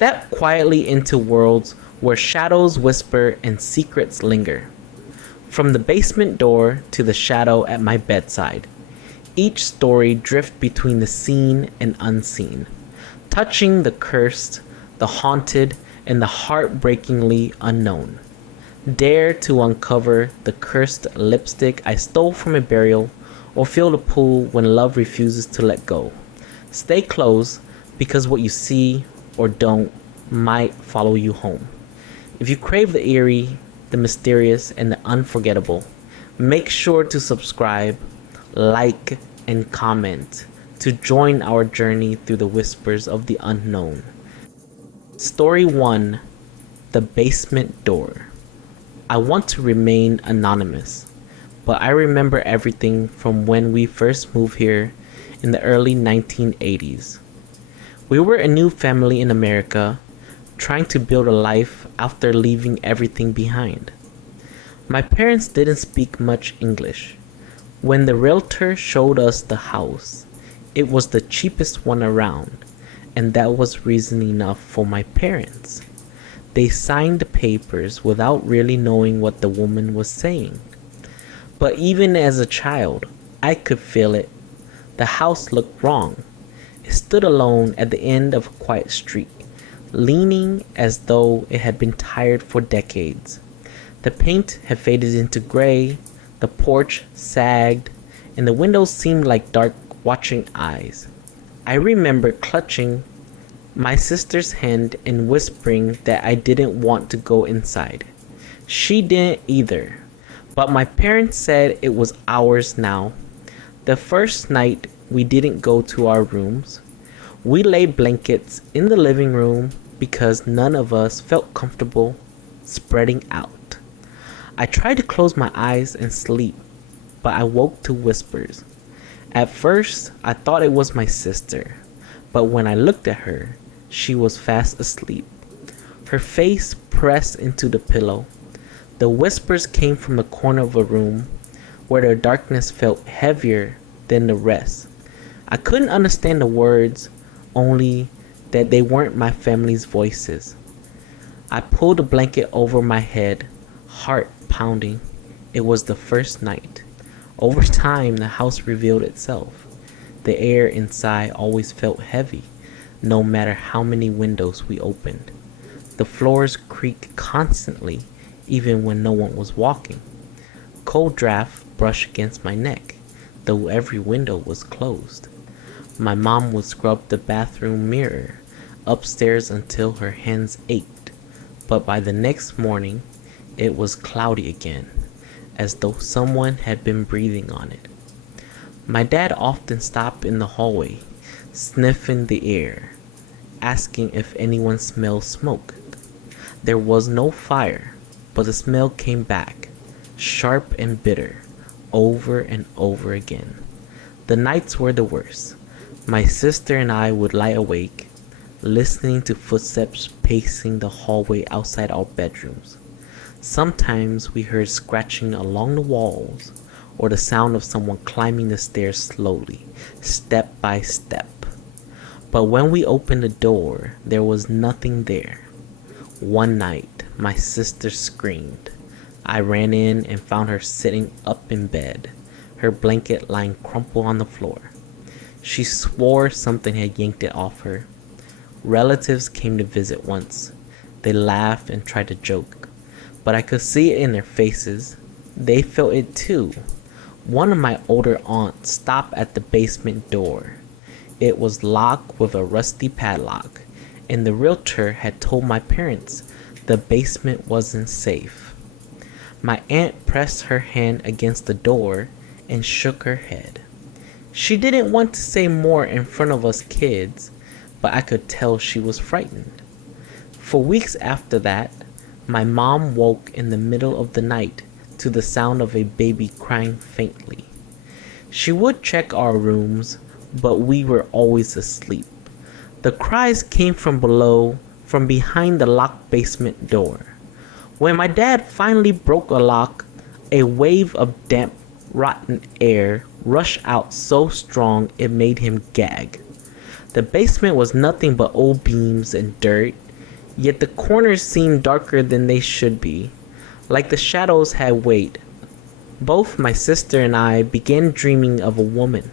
Step quietly into worlds where shadows whisper and secrets linger. From the basement door to the shadow at my bedside, each story drifts between the seen and unseen, touching the cursed, the haunted, and the heartbreakingly unknown. Dare to uncover the cursed lipstick I stole from a burial, or feel the pull when love refuses to let go. Stay close, because what you see or don't might follow you home. If you crave the eerie, the mysterious, and the unforgettable, make sure to subscribe, like, and comment to join our journey through the whispers of the unknown. Story 1: The Basement Door. I want to remain anonymous, but I remember everything from when we first moved here in the early 1980s. We were a new family in America, trying to build a life after leaving everything behind. My parents didn't speak much English. When the realtor showed us the house, it was the cheapest one around, and that was reason enough for my parents. They signed the papers without really knowing what the woman was saying. But even as a child, I could feel it. The house looked wrong. It stood alone at the end of a quiet street, leaning as though it had been tired for decades. The paint had faded into gray, the porch sagged, and the windows seemed like dark watching eyes. I remember clutching my sister's hand and whispering that I didn't want to go inside. She didn't either, but my parents said it was ours now. The first night we didn't go to our rooms. We laid blankets in the living room because none of us felt comfortable spreading out. I tried to close my eyes and sleep, but I woke to whispers. At first, I thought it was my sister, but when I looked at her, she was fast asleep, her face pressed into the pillow. The whispers came from the corner of a room where the darkness felt heavier than the rest. I couldn't understand the words, only that they weren't my family's voices. I pulled the blanket over my head, heart pounding. It was the first night. Over time, the house revealed itself. The air inside always felt heavy, no matter how many windows we opened. The floors creaked constantly, even when no one was walking. Cold draft brushed against my neck, though every window was closed. My mom would scrub the bathroom mirror upstairs until her hands ached, but by the next morning, it was cloudy again, as though someone had been breathing on it. My dad often stopped in the hallway, sniffing the air, asking if anyone smelled smoke. There was no fire, but the smell came back, sharp and bitter, over and over again. The nights were the worst. My sister and I would lie awake, listening to footsteps pacing the hallway outside our bedrooms. Sometimes we heard scratching along the walls, or the sound of someone climbing the stairs slowly, step by step. But when we opened the door, there was nothing there. One night, my sister screamed. I ran in and found her sitting up in bed, her blanket lying crumpled on the floor. She swore something had yanked it off her. Relatives came to visit once. They laughed and tried to joke, but I could see it in their faces. They felt it too. One of my older aunts stopped at the basement door. It was locked with a rusty padlock, and the realtor had told my parents the basement wasn't safe. My aunt pressed her hand against the door and shook her head. She didn't want to say more in front of us kids, but I could tell she was frightened. For weeks after that, my mom woke in the middle of the night to the sound of a baby crying faintly. She would check our rooms, but we were always asleep. The cries came from below, from behind the locked basement door. When my dad finally broke a lock, a wave of damp, rotten air rushed out so strong it made him gag. The basement was nothing but old beams and dirt, Yet the corners seemed darker than they should be, like the shadows had weight. Both my sister and I began dreaming of a woman.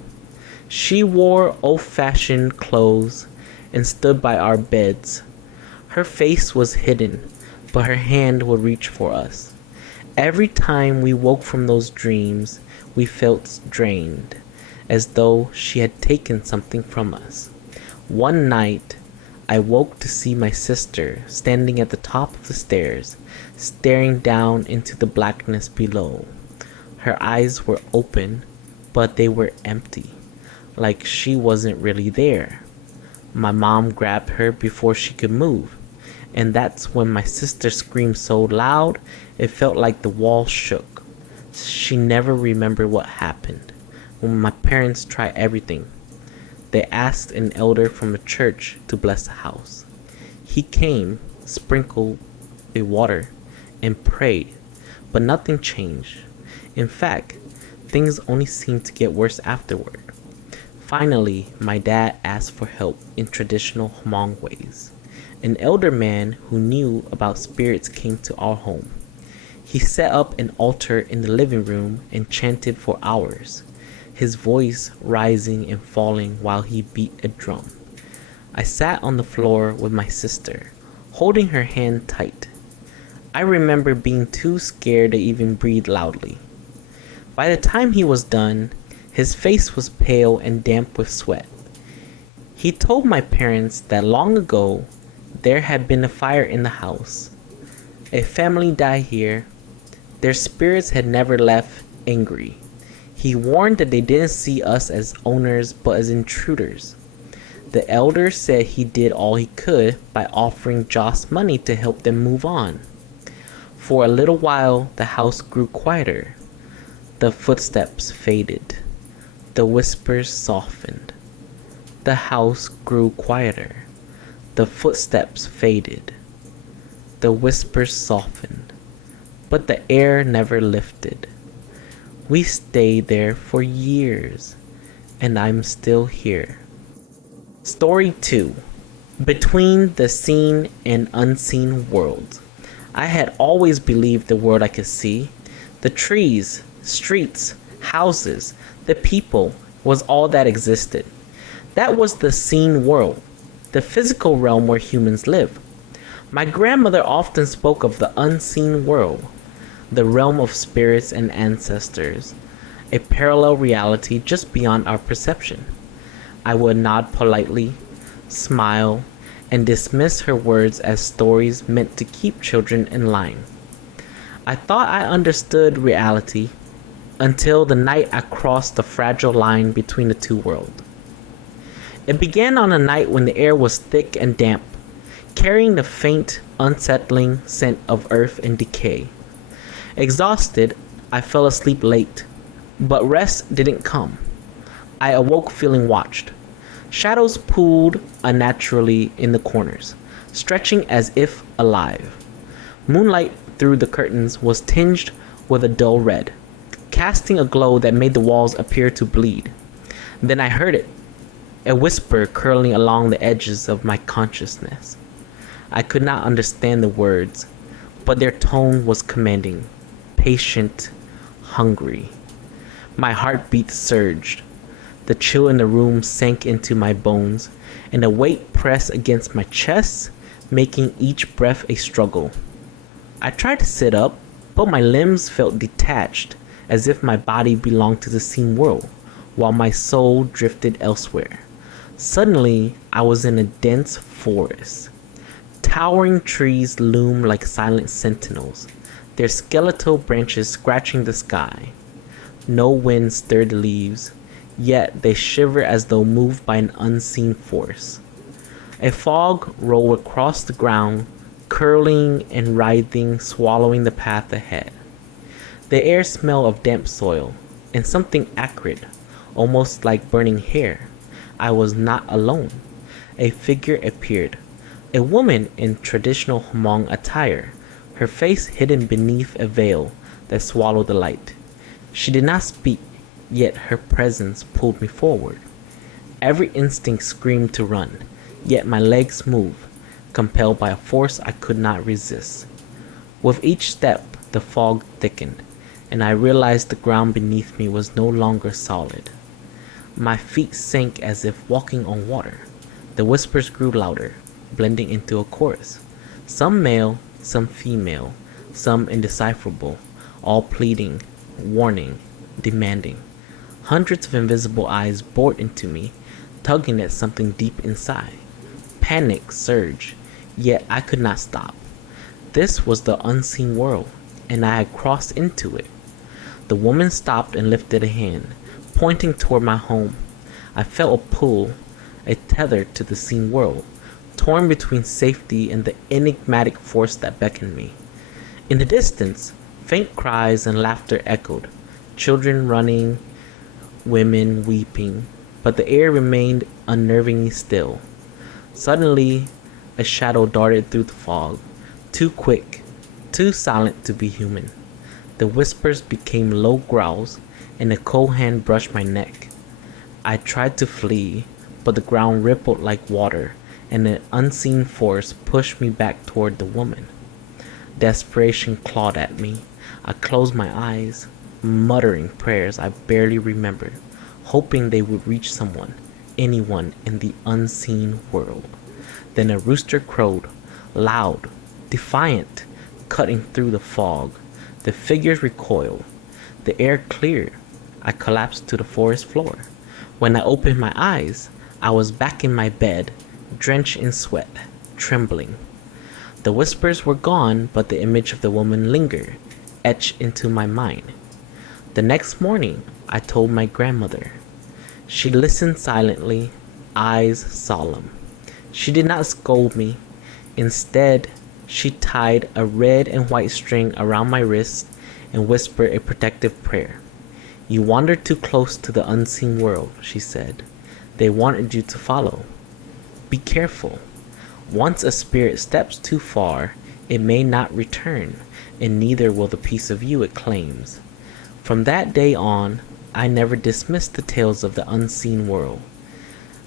She wore old-fashioned clothes and stood by our beds. Her face was hidden, but her hand would reach for us. Every time we woke from those dreams, we felt drained, as though she had taken something from us. One night, I woke to see my sister standing at the top of the stairs, staring down into the blackness below. Her eyes were open, but they were empty, like she wasn't really there. My mom grabbed her before she could move, and that's when my sister screamed so loud it felt like the walls shook. She never remembered what happened. When my parents tried everything, they asked an elder from the church to bless the house. He came, sprinkled a water, and prayed, but nothing changed. In fact, things only seemed to get worse afterward. Finally, my dad asked for help in traditional Hmong ways. An elder man who knew about spirits came to our home. He set up an altar in the living room and chanted for hours, his voice rising and falling while he beat a drum. I sat on the floor with my sister, holding her hand tight. I remember being too scared to even breathe loudly. By the time he was done, his face was pale and damp with sweat. He told my parents that long ago there had been a fire in the house. A family died here. Their spirits had never left angry. He warned that they didn't see us as owners but as intruders. The elder said he did all he could by offering Joss money to help them move on. For a little while, the house grew quieter. The footsteps faded. The whispers softened. The house grew quieter. The footsteps faded. The whispers softened. But the air never lifted. We stayed there for years, and I'm still here. Story 2. Between the seen and unseen worlds. I had always believed the world I could see, the trees, streets, houses, the people, was all that existed. That was the seen world, the physical realm where humans live. My grandmother often spoke of the unseen world, the realm of spirits and ancestors, a parallel reality just beyond our perception. I would nod politely, smile, and dismiss her words as stories meant to keep children in line. I thought I understood reality until the night I crossed the fragile line between the two worlds. It began on a night when the air was thick and damp, carrying the faint, unsettling scent of earth and decay. Exhausted, I fell asleep late, but rest didn't come. I awoke feeling watched. Shadows pooled unnaturally in the corners, stretching as if alive. Moonlight through the curtains was tinged with a dull red, casting a glow that made the walls appear to bleed. Then I heard it, a whisper curling along the edges of my consciousness. I could not understand the words, but their tone was commanding, patient, hungry. My heartbeat surged. The chill in the room sank into my bones, and a weight pressed against my chest, making each breath a struggle. I tried to sit up, but my limbs felt detached, as if my body belonged to the seen world, while my soul drifted elsewhere. Suddenly, I was in a dense forest. Towering trees loomed like silent sentinels, their skeletal branches scratching the sky. No wind stirred the leaves, yet they shiver as though moved by an unseen force. A fog rolled across the ground, curling and writhing, swallowing the path ahead. The air smelled of damp soil and something acrid, almost like burning hair. I was not alone. A figure appeared, a woman in traditional Hmong attire, her face hidden beneath a veil that swallowed the light. She did not speak, yet her presence pulled me forward. Every instinct screamed to run, yet my legs moved, compelled by a force I could not resist. With each step, the fog thickened, and I realized the ground beneath me was no longer solid. My feet sank as if walking on water. The whispers grew louder, blending into a chorus. Some male, some female, some indecipherable, all pleading, warning, demanding. Hundreds of invisible eyes bored into me, tugging at something deep inside. Panic surged, yet I could not stop. This was the unseen world, and I had crossed into it. The woman stopped and lifted a hand, pointing toward my home. I felt a pull, a tether to the seen world, torn between safety and the enigmatic force that beckoned me. In the distance, faint cries and laughter echoed, children running, women weeping, but the air remained unnervingly still. Suddenly, a shadow darted through the fog, too quick, too silent to be human. The whispers became low growls, and a cold hand brushed my neck. I tried to flee, but the ground rippled like water, and an unseen force pushed me back toward the woman. Desperation clawed at me. I closed my eyes, muttering prayers I barely remembered, hoping they would reach someone, anyone in the unseen world. Then a rooster crowed, loud, defiant, cutting through the fog. The figures recoiled. The air cleared. I collapsed to the forest floor. When I opened my eyes, I was back in my bed, drenched in sweat, trembling. The whispers were gone, but the image of the woman lingered, etched into my mind. The next morning, I told my grandmother. She listened silently, eyes solemn. She did not scold me. Instead, she tied a red and white string around my wrist and whispered a protective prayer. "You wandered too close to the unseen world," she said. "They wanted you to follow. Be careful. Once a spirit steps too far, it may not return, and neither will the piece of you it claims." From that day on, I never dismissed the tales of the unseen world.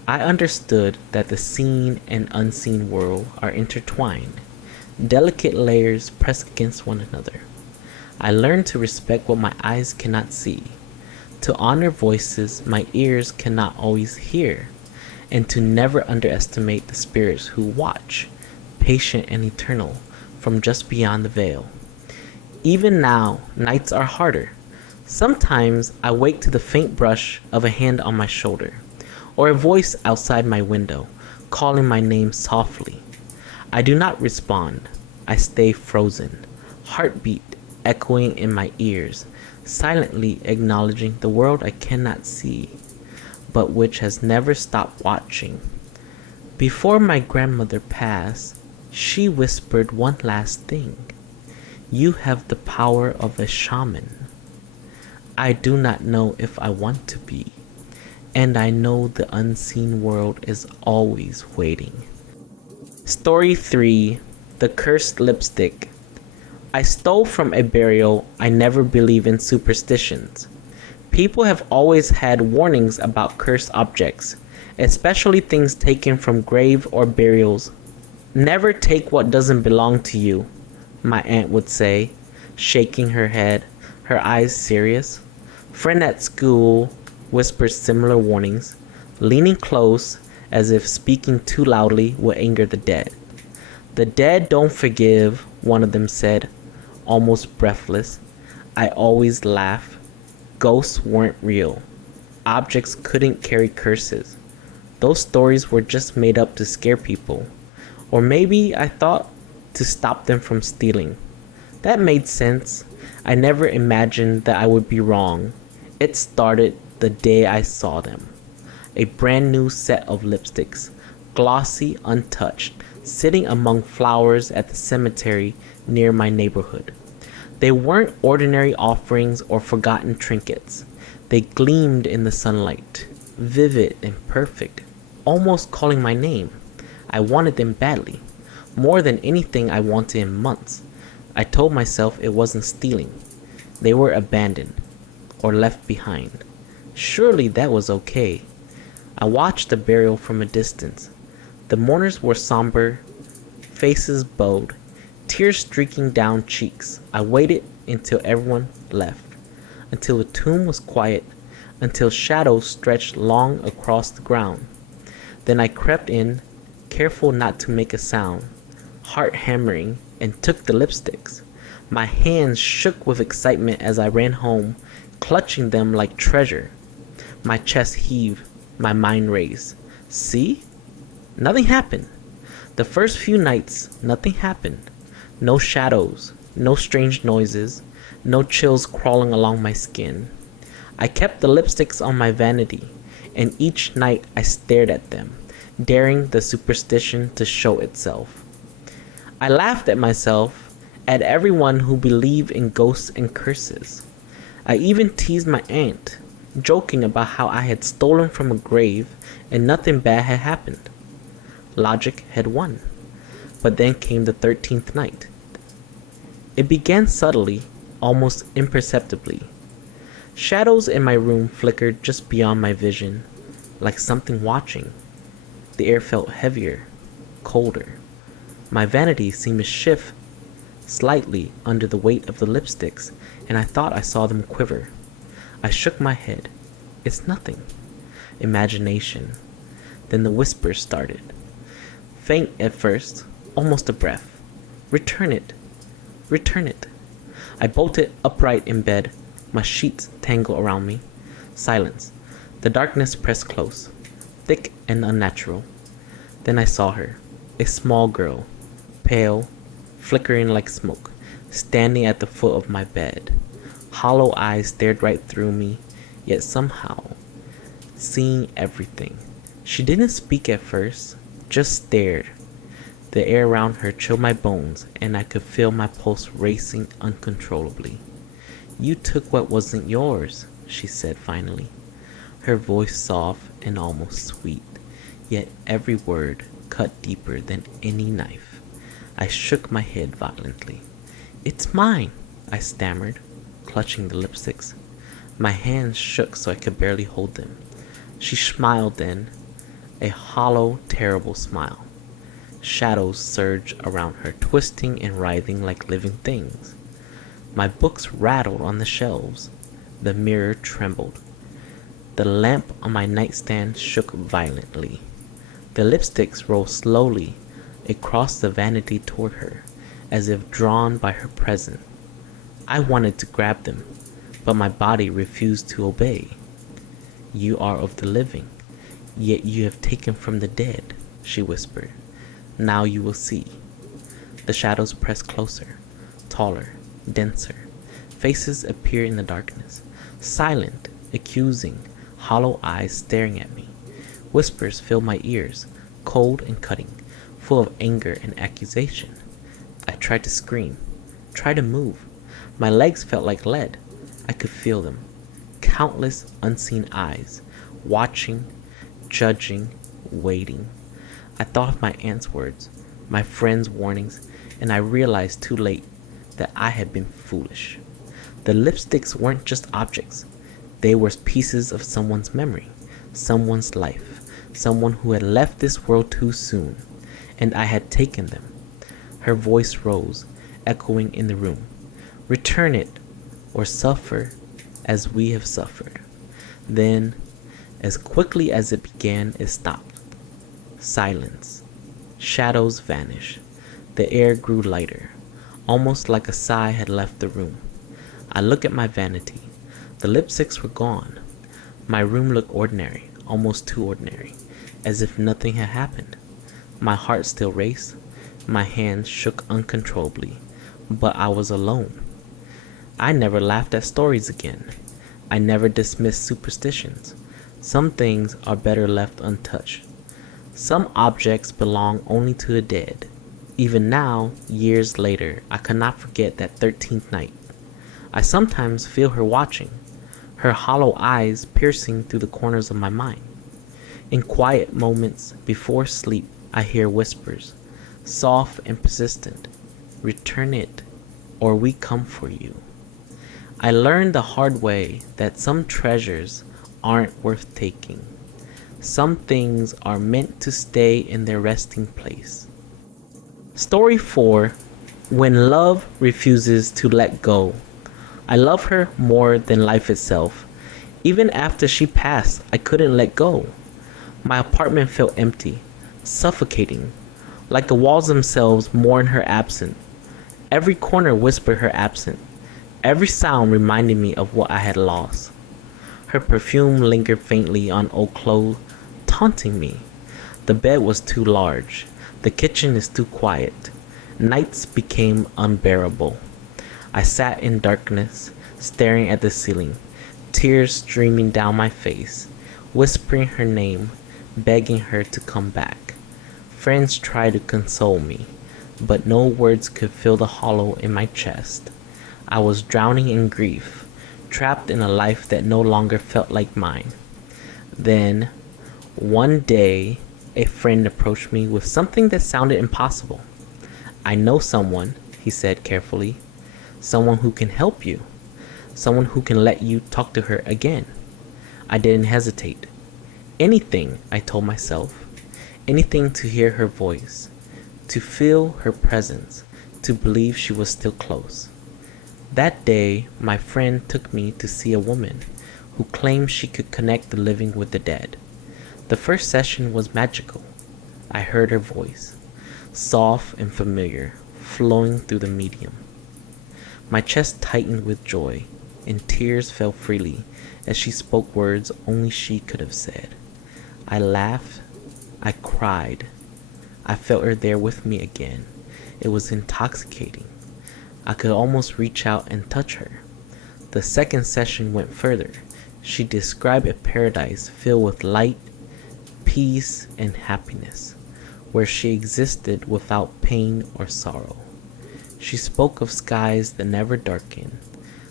I understood that the seen and unseen world are intertwined. Delicate layers press against one another. I learned to respect what my eyes cannot see, to honor voices my ears cannot always hear, and to never underestimate the spirits who watch, patient and eternal, from just beyond the veil. Even now, nights are harder. Sometimes I wake to the faint brush of a hand on my shoulder, or a voice outside my window, calling my name softly. I do not respond. I stay frozen, heartbeat echoing in my ears, silently acknowledging the world I cannot see, but which has never stopped watching. Before my grandmother passed, she whispered one last thing. "You have the power of a shaman." I do not know if I want to be, and I know the unseen world is always waiting. Story 3. The Cursed Lipstick. I stole from a burial. I never believe in superstitions. People have always had warnings about cursed objects, especially things taken from grave or burials. "Never take what doesn't belong to you," my aunt would say, shaking her head, her eyes serious. Friend at school whispered similar warnings, leaning close as if speaking too loudly would anger the dead. "The dead don't forgive," one of them said, almost breathless. I always laugh. Ghosts weren't real. Objects couldn't carry curses. Those stories were just made up to scare people. Or maybe I thought to stop them from stealing. That made sense. I never imagined that I would be wrong. It started the day I saw them. A brand new set of lipsticks, glossy, untouched, sitting among flowers at the cemetery near my neighborhood. They weren't ordinary offerings or forgotten trinkets. They gleamed in the sunlight, vivid and perfect, almost calling my name. I wanted them badly, more than anything I wanted in months. I told myself it wasn't stealing. They were abandoned or left behind. Surely that was okay. I watched the burial from a distance. The mourners were somber, faces bowed, tears streaking down cheeks. I waited until everyone left, until the tomb was quiet, until shadows stretched long across the ground. Then I crept in, careful not to make a sound, heart hammering, and took the lipsticks. My hands shook with excitement as I ran home, clutching them like treasure. My chest heaved, my mind raced. See? Nothing happened. The first few nights, nothing happened. No shadows, no strange noises, no chills crawling along my skin. I kept the lipsticks on my vanity, and each night I stared at them, daring the superstition to show itself. I laughed at myself, at everyone who believed in ghosts and curses. I even teased my aunt, joking about how I had stolen from a grave and nothing bad had happened. Logic had won. But then came the 13th night. It began subtly, almost imperceptibly. Shadows in my room flickered just beyond my vision, like something watching. The air felt heavier, colder. My vanity seemed to shift slightly under the weight of the lipsticks, and I thought I saw them quiver. I shook my head. It's nothing. Imagination. Then the whispers started. Faint at first, almost a breath. Return it. Return it. I bolted upright in bed, my sheets tangled around me. Silence. The darkness pressed close, thick and unnatural. Then I saw her, a small girl, pale, flickering like smoke, standing at the foot of my bed. Hollow eyes stared right through me, yet somehow, seeing everything. She didn't speak at first, just stared. The air around her chilled my bones, and I could feel my pulse racing uncontrollably. You took what wasn't yours, she said finally, her voice soft and almost sweet, yet every word cut deeper than any knife. I shook my head violently. It's mine, I stammered, clutching the lipsticks. My hands shook so I could barely hold them. She smiled then, a hollow, terrible smile. Shadows surged around her, twisting and writhing like living things. My books rattled on the shelves. The mirror trembled. The lamp on my nightstand shook violently. The lipsticks rolled slowly across the vanity toward her, as if drawn by her presence. I wanted to grab them, but my body refused to obey. You are of the living, yet you have taken from the dead, she whispered. Now you will see. The shadows pressed closer, taller, denser. Faces appeared in the darkness, silent, accusing, hollow eyes staring at me. Whispers filled my ears, cold and cutting, full of anger and accusation. I tried to scream, tried to move. My legs felt like lead. I could feel them. Countless unseen eyes, watching, judging, waiting. I thought of my aunt's words, my friend's warnings, and I realized too late that I had been foolish. The lipsticks weren't just objects. They were pieces of someone's memory, someone's life, someone who had left this world too soon, and I had taken them. Her voice rose, echoing in the room. Return it, or suffer as we have suffered. Then, as quickly as it began, it stopped. Silence. Shadows vanished. The air grew lighter, almost like a sigh had left the room. I looked at my vanity. The lipsticks were gone. My room looked ordinary, almost too ordinary, as if nothing had happened. My heart still raced. My hands shook uncontrollably, but I was alone. I never laughed at stories again. I never dismissed superstitions. Some things are better left untouched. Some objects belong only to the dead. Even now, years later, I cannot forget that 13th night. I sometimes feel her watching, her hollow eyes piercing through the corners of my mind. In quiet moments before sleep, I hear whispers, soft and persistent. Return it, or we come for you. I learned the hard way that some treasures aren't worth taking. Some things are meant to stay in their resting place. Story 4. When love refuses to let go. I love her more than life itself. Even after she passed, I couldn't let go. My apartment felt empty, suffocating, like the walls themselves mourned her absence. Every corner whispered her absence. Every sound reminded me of what I had lost. Her perfume lingered faintly on old clothes, taunting me. The bed was too large. The kitchen is too quiet. Nights became unbearable. I sat in darkness, staring at the ceiling, tears streaming down my face, whispering her name, begging her to come back. Friends tried to console me, but no words could fill the hollow in my chest. I was drowning in grief, trapped in a life that no longer felt like mine. Then, one day, a friend approached me with something that sounded impossible. "I know someone," he said carefully. "Someone who can help you. Someone who can let you talk to her again." I didn't hesitate. Anything, I told myself. Anything to hear her voice, to feel her presence, to believe she was still close. That day, my friend took me to see a woman who claimed she could connect the living with the dead. The first session was magical. I heard her voice, soft and familiar, flowing through the medium. My chest tightened with joy, and tears fell freely as she spoke words only she could have said. I laughed. I cried. I felt her there with me again. It was intoxicating. I could almost reach out and touch her. The second session went further. She described a paradise filled with light, peace, and happiness, where she existed without pain or sorrow. She spoke of skies that never darkened,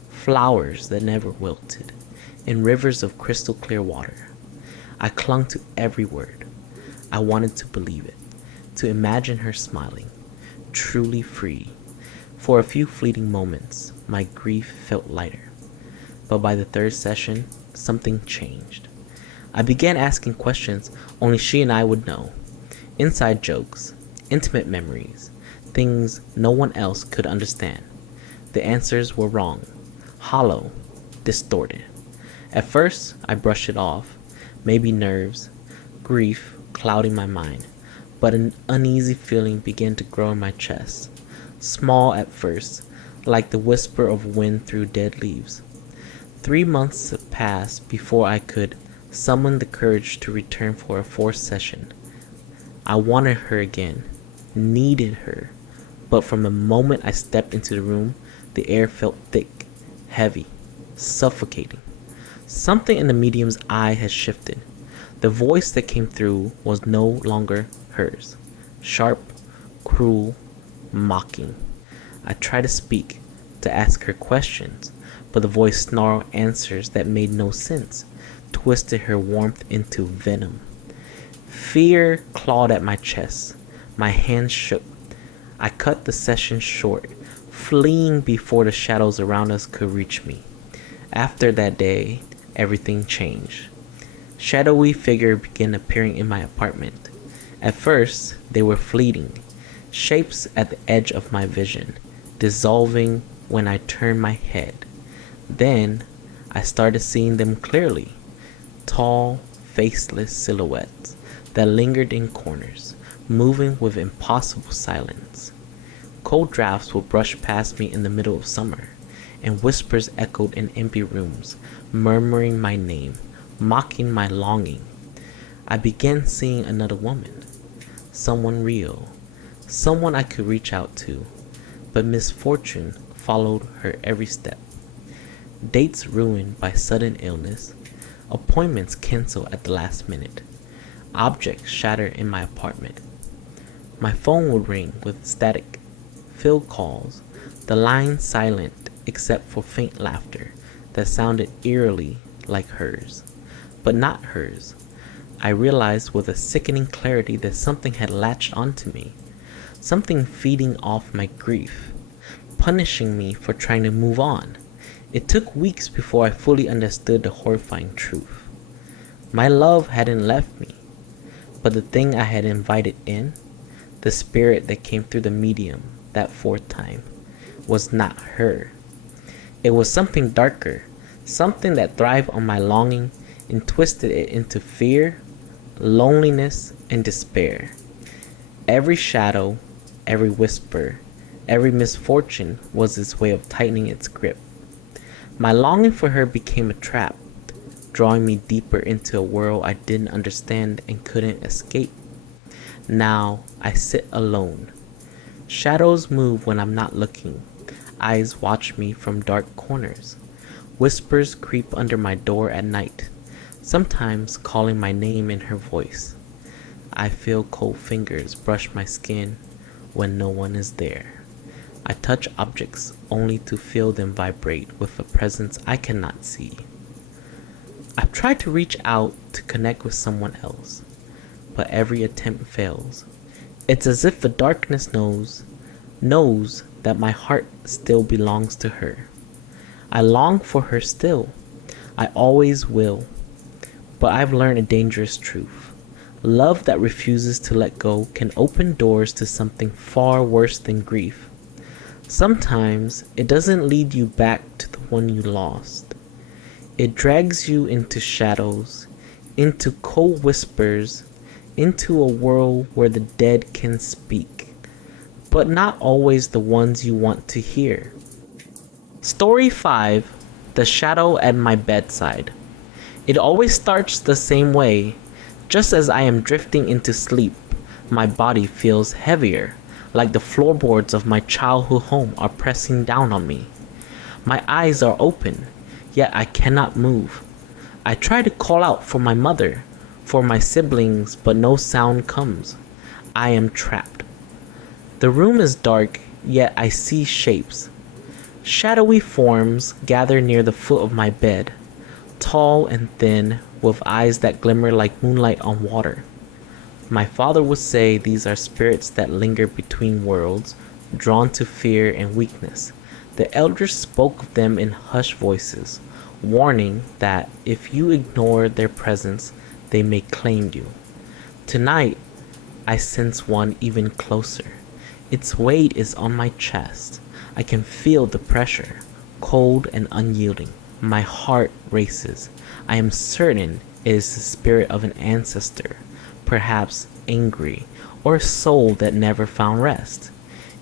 flowers that never wilted, and rivers of crystal clear water. I clung to every word. I wanted to believe it, to imagine her smiling, truly free. For a few fleeting moments, my grief felt lighter. But by the third session, something changed. I began asking questions only she and I would know. Inside jokes, intimate memories, things no one else could understand. The answers were wrong, hollow, distorted. At first, I brushed it off, maybe nerves, grief clouding my mind, but an uneasy feeling began to grow in my chest. Small at first, like the whisper of wind through dead leaves. 3 months passed before I could summon the courage to return for a fourth session. I wanted her again, needed her, but from the moment I stepped into the room, the air felt thick, heavy, suffocating. Something in the medium's eye had shifted. The voice that came through was no longer hers. Sharp, cruel, mocking. I tried to speak, to ask her questions, but the voice snarled answers that made no sense, twisted her warmth into venom. Fear clawed at my chest. My hands shook. I cut the session short, fleeing before the shadows around us could reach me. After that day, everything changed. Shadowy figures began appearing in my apartment. At first, they were fleeting, shapes at the edge of my vision, dissolving when I turned my head. Then, I started seeing them clearly. Tall, faceless silhouettes that lingered in corners, moving with impossible silence. Cold drafts would brush past me in the middle of summer, and whispers echoed in empty rooms, murmuring my name, mocking my longing. I began seeing another woman, someone real, someone I could reach out to, but misfortune followed her every step. Dates ruined by sudden illness, appointments canceled at the last minute, objects shattered in my apartment. My phone would ring with static, filled calls, the line silent except for faint laughter that sounded eerily like hers, but not hers. I realized with a sickening clarity that something had latched onto me, something feeding off my grief, punishing me for trying to move on. It took weeks before I fully understood the horrifying truth. My love hadn't left me, but the thing I had invited in, The spirit that came through the medium that fourth time was not her. It was something darker, something that thrived on my longing and twisted it into fear, loneliness, and despair. Every shadow, every whisper, every misfortune was its way of tightening its grip. My longing for her became a trap, drawing me deeper into a world I didn't understand and couldn't escape. Now I sit alone. Shadows move when I'm not looking. Eyes watch me from dark corners. Whispers creep under my door at night, sometimes calling my name in her voice. I feel cold fingers brush my skin when no one is there. I touch objects only to feel them vibrate with a presence I cannot see. I've tried to reach out to connect with someone else, but every attempt fails. It's as if the darkness knows that my heart still belongs to her. I long for her still. I always will. But I've learned a dangerous truth. Love that refuses to let go can open doors to something far worse than grief. Sometimes it doesn't lead you back to the one you lost. It drags you into shadows, into cold whispers, into a world where the dead can speak, but not always the ones you want to hear. Story 5: The Shadow at My Bedside. It always starts the same way. Just as I am drifting into sleep, my body feels heavier, like the floorboards of my childhood home are pressing down on me. My eyes are open, yet I cannot move. I try to call out for my mother, for my siblings, but no sound comes. I am trapped. The room is dark, yet I see shapes. Shadowy forms gather near the foot of my bed, tall and thin, with eyes that glimmer like moonlight on water. My father would say these are spirits that linger between worlds, drawn to fear and weakness. The elders spoke of them in hushed voices, warning that if you ignore their presence, they may claim you. Tonight, I sense one even closer. Its weight is on my chest. I can feel the pressure, cold and unyielding. My heart races. I am certain it is the spirit of an ancestor, perhaps angry, or a soul that never found rest.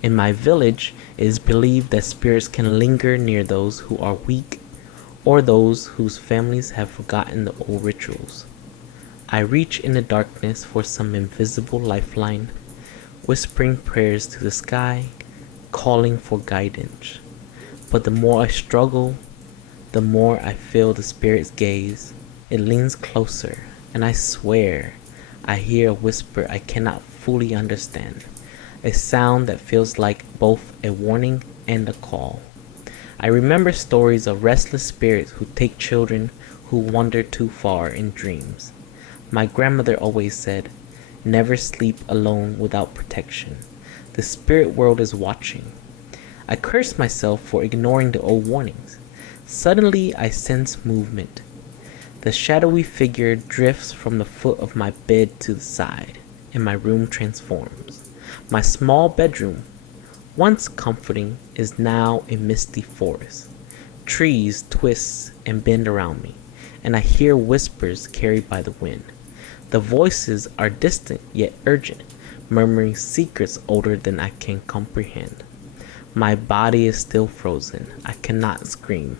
In my village, it is believed that spirits can linger near those who are weak or those whose families have forgotten the old rituals. I reach in the darkness for some invisible lifeline, whispering prayers to the sky, calling for guidance. But the more I struggle, the more I feel the spirit's gaze. It leans closer, and I swear I hear a whisper I cannot fully understand, a sound that feels like both a warning and a call. I remember stories of restless spirits who take children who wander too far in dreams. My grandmother always said, "Never sleep alone without protection. The spirit world is watching." I cursed myself for ignoring the old warnings. Suddenly, I sense movement. The shadowy figure drifts from the foot of my bed to the side, and my room transforms. My small bedroom, once comforting, is now a misty forest. Trees twist and bend around me, and I hear whispers carried by the wind. The voices are distant yet urgent, murmuring secrets older than I can comprehend. My body is still frozen. I cannot scream.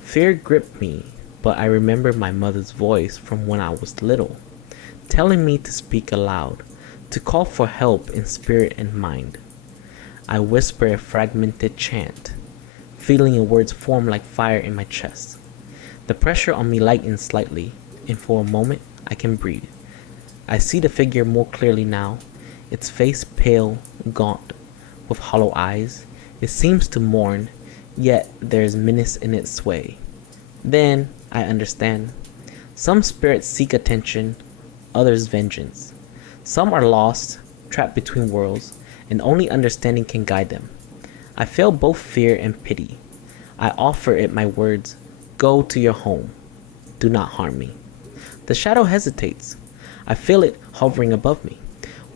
Fear gripped me, but I remember my mother's voice from when I was little, telling me to speak aloud, to call for help in spirit and mind. I whisper a fragmented chant, feeling the words form like fire in my chest. The pressure on me lightens slightly, and for a moment I can breathe. I see the figure more clearly now, its face pale, gaunt, with hollow eyes. It seems to mourn, yet there is menace in its sway. Then I understand. Some spirits seek attention, others vengeance. Some are lost, trapped between worlds, and only understanding can guide them. I feel both fear and pity. I offer it my words, "Go to your home. Do not harm me." The shadow hesitates. I feel it hovering above me.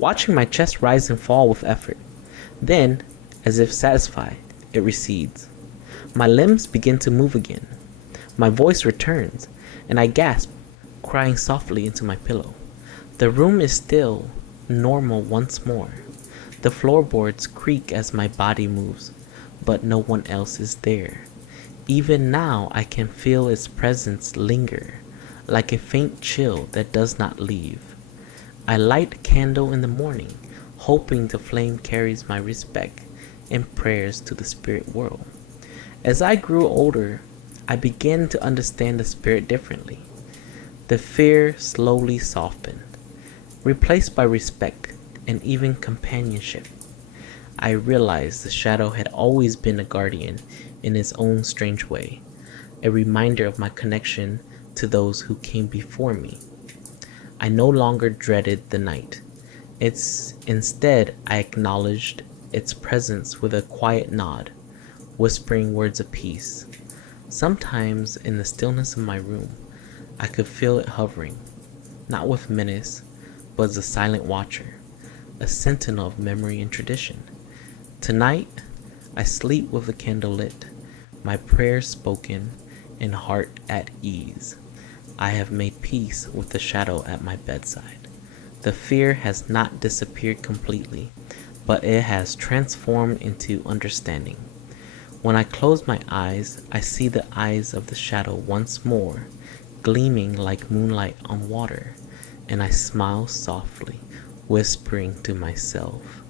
watching my chest rise and fall with effort. Then, as if satisfied, it recedes. My limbs begin to move again. My voice returns, and I gasp, crying softly into my pillow. The room is still, normal once more. The floorboards creak as my body moves, but no one else is there. Even now I can feel its presence linger, like a faint chill that does not leave. I light a candle in the morning, hoping the flame carries my respect and prayers to the spirit world. As I grew older, I began to understand the spirit differently. The fear slowly softened, replaced by respect and even companionship. I realized the shadow had always been a guardian in its own strange way, a reminder of my connection to those who came before me. I no longer dreaded the night. Instead, I acknowledged its presence with a quiet nod, whispering words of peace. Sometimes, in the stillness of my room, I could feel it hovering, not with menace, but as a silent watcher, a sentinel of memory and tradition. Tonight, I sleep with the candle lit, my prayers spoken, and heart at ease. I have made peace with the shadow at my bedside. The fear has not disappeared completely, but it has transformed into understanding. When I close my eyes, I see the eyes of the shadow once more, gleaming like moonlight on water, and I smile softly, whispering to myself,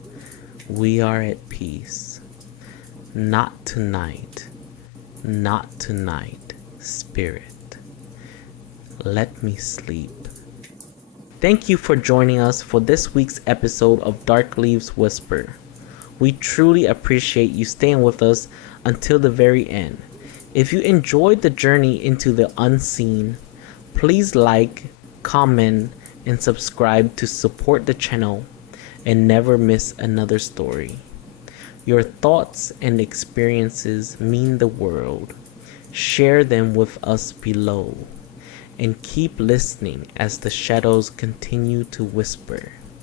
"We are at peace. Not tonight, not tonight, spirit. Let me sleep." Thank you for joining us for this week's episode of Dark Leaves Whisper. We truly appreciate you staying with us until the very end. If you enjoyed the journey into the unseen, please like, comment, and subscribe to support the channel and never miss another story. Your thoughts and experiences mean the world. Share them with us below, and keep listening as the shadows continue to whisper.